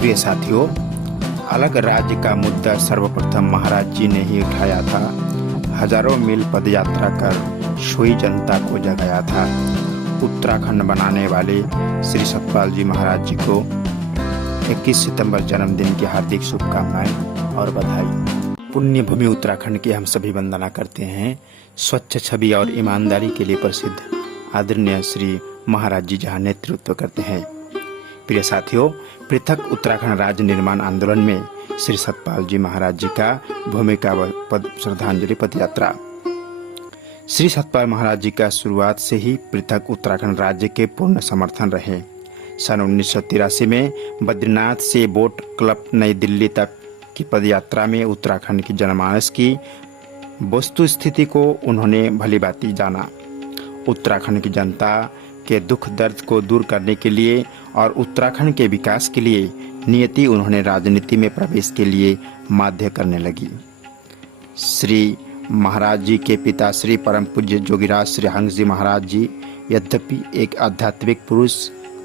प्रिय साथियों, अलग राज्य का मुद्दा सर्वप्रथम महाराज जी ने ही उठाया था। हजारों मील पदयात्रा कर सोई जनता को जगाया था। उत्तराखंड बनाने वाले श्री सतपाल जी महाराज जी को 21 सितंबर जन्मदिन की हार्दिक शुभकामनाएं और बधाई। पुण्य भूमि उत्तराखंड की हम सभी वंदना करते हैं। स्वच्छ छवि और ईमानदारी के लिए प्रसिद्ध आदरणीय श्री महाराज जी जहाँ नेतृत्व करते हैं। प्रिय साथियों, पृथक उत्तराखंड राज्य निर्माण आंदोलन में श्री सतपाल जी महाराज जी का भूमिका व श्रद्धांजलि पदयात्रा। श्री सतपाल महाराज जी का शुरुआत से ही पृथक उत्तराखंड राज्य के पूर्ण समर्थन रहे। सन 1983 में बद्रीनाथ से बोट क्लब नई दिल्ली तक की पदयात्रा में उत्तराखंड की जनमानस की वस्तु स्थिति को उन्होंने भलीभांति जाना। उत्तराखंड की जनता के दुख दर्द को दूर करने के लिए और उत्तराखंड के विकास के लिए नियति उन्होंने राजनीति में प्रवेश के लिए माध्य करने लगी। श्री महाराज जी के पिता श्री परम पूज्य जोगीराज श्री हंस जी महाराज जी यद्यपि एक आध्यात्मिक पुरुष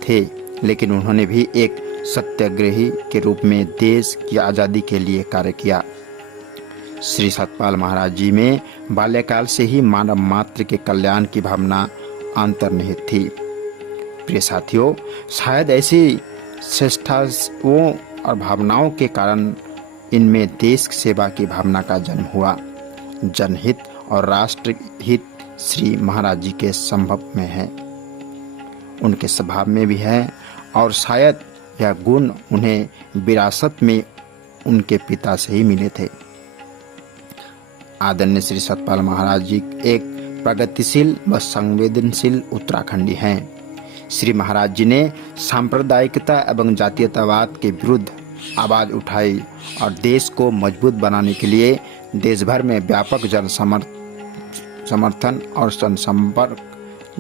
थे, लेकिन उन्होंने भी एक सत्याग्रही के रूप में देश की आज़ादी के लिए कार्य किया। श्री सतपाल महाराज जी में बाल्यकाल से ही मानव मात्र के कल्याण की भावना अंतर्निहित थी। प्रिय साथियों, शायद ऐसी श्रेष्ठताओं और भावनाओं के कारण इनमें देश सेवा की भावना का जन्म हुआ। जनहित और राष्ट्रहित श्री महाराज जी के संभव में है, उनके स्वभाव में भी है, और शायद यह गुण उन्हें विरासत में उनके पिता से ही मिले थे। आदरणीय श्री सतपाल महाराज जी एक प्रगतिशील व संवेदनशील उत्तराखंडी हैं। श्री महाराज जी ने सांप्रदायिकता एवं जातीयतावाद के विरुद्ध आवाज उठाई और देश को मजबूत बनाने के लिए देश भर में व्यापक जन समर्थन और जनसंपर्क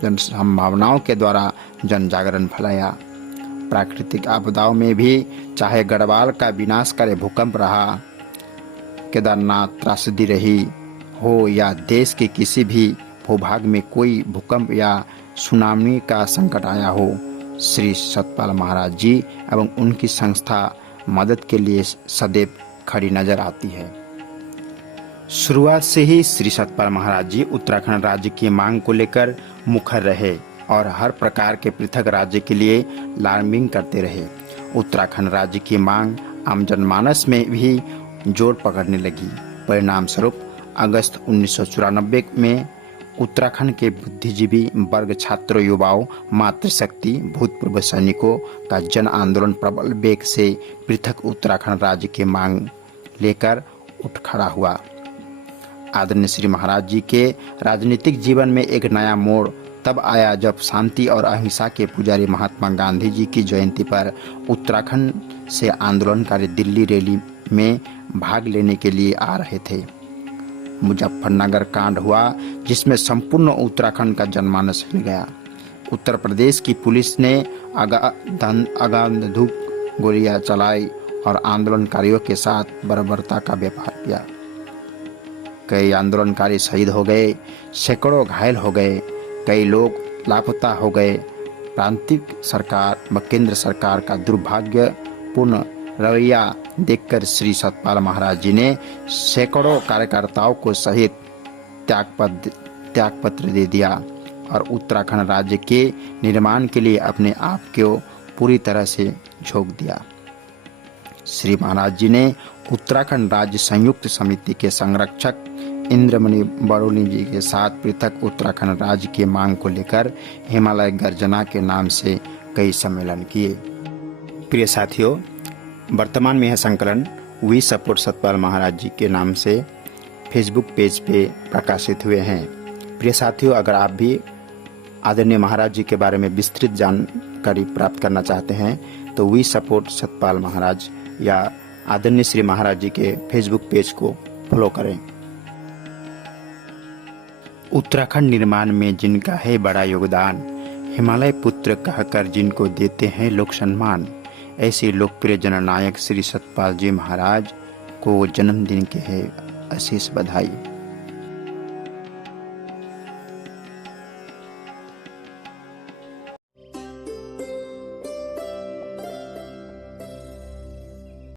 जन संभावनाओं के द्वारा जन जागरण फैलाया। प्राकृतिक आपदाओं में भी, चाहे गढ़वाल का विनाशकारी भूकंप रहा, केदारनाथ त्रासदी रही हो, या देश के किसी भी भूभाग में कोई भूकंप या सुनामी का संकट आया हो, श्री सतपाल महाराज जी एवं उनकी संस्था मदद के लिए सदैव खड़ी नजर आती है। शुरुआत से ही श्री सतपाल महाराज जी उत्तराखंड राज्य की मांग को लेकर मुखर रहे और हर प्रकार के पृथक राज्य के लिए लॉबिंग करते रहे। उत्तराखंड राज्य की मांग आम जनमानस में भी जोर पकड़ने लगी। परिणाम स्वरूप अगस्त 1994 में उत्तराखंड के बुद्धिजीवी वर्ग, छात्रों, युवाओं, मातृशक्ति, भूतपूर्व सैनिकों का जन आंदोलन प्रबल वेग से पृथक उत्तराखंड राज्य की मांग लेकर उठ खड़ा हुआ। आदरणीय श्री महाराज जी के राजनीतिक जीवन में एक नया मोड़ तब आया जब शांति और अहिंसा के पुजारी महात्मा गांधी जी की जयंती पर उत्तराखंड से आंदोलनकारी दिल्ली रैली में भाग लेने के लिए आ रहे थे। मुजफ्फरनगर कांड हुआ, जिसमें संपूर्ण उत्तराखंड का जनमानस हिल गया। उत्तर प्रदेश की पुलिस ने अंधाधुंध गोलियां चलाई और आंदोलनकारियों के साथ बर्बरता का व्यवहार किया। कई आंदोलनकारी शहीद हो गए, सैकड़ों घायल हो गए, कई लोग लापता हो गए। प्रांतीय सरकार व केंद्र सरकार का दुर्भाग्यपूर्ण रवैया देखकर श्री सतपाल महाराज जी ने सैकड़ों कार्यकर्ताओं को सहित त्यागपत्र दे दिया और उत्तराखंड राज्य के निर्माण के लिए अपने आप को पूरी तरह से झोंक दिया। श्री महाराज जी ने उत्तराखंड राज्य संयुक्त समिति के संरक्षक इंद्रमणि बड़ोनी जी के साथ पृथक उत्तराखंड राज्य की मांग को लेकर हिमालय गर्जना के नाम से कई सम्मेलन किए। प्रिय साथियों, वर्तमान में यह संकलन वी सपोर्ट सतपाल महाराज जी के नाम से फेसबुक पेज पे प्रकाशित हुए हैं। प्रिय साथियों, अगर आप भी आदरणीय महाराज जी के बारे में विस्तृत जानकारी प्राप्त करना चाहते हैं तो वी सपोर्ट सतपाल महाराज या आदरणीय श्री महाराज जी के फेसबुक पेज को फॉलो करें। उत्तराखंड निर्माण में जिनका है बड़ा योगदान, हिमालय पुत्र कहकर जिनको देते हैं लोग सम्मान, ऐसे लोकप्रिय जननायक श्री सतपाल जी महाराज को जन्मदिन के है अशेष बधाई।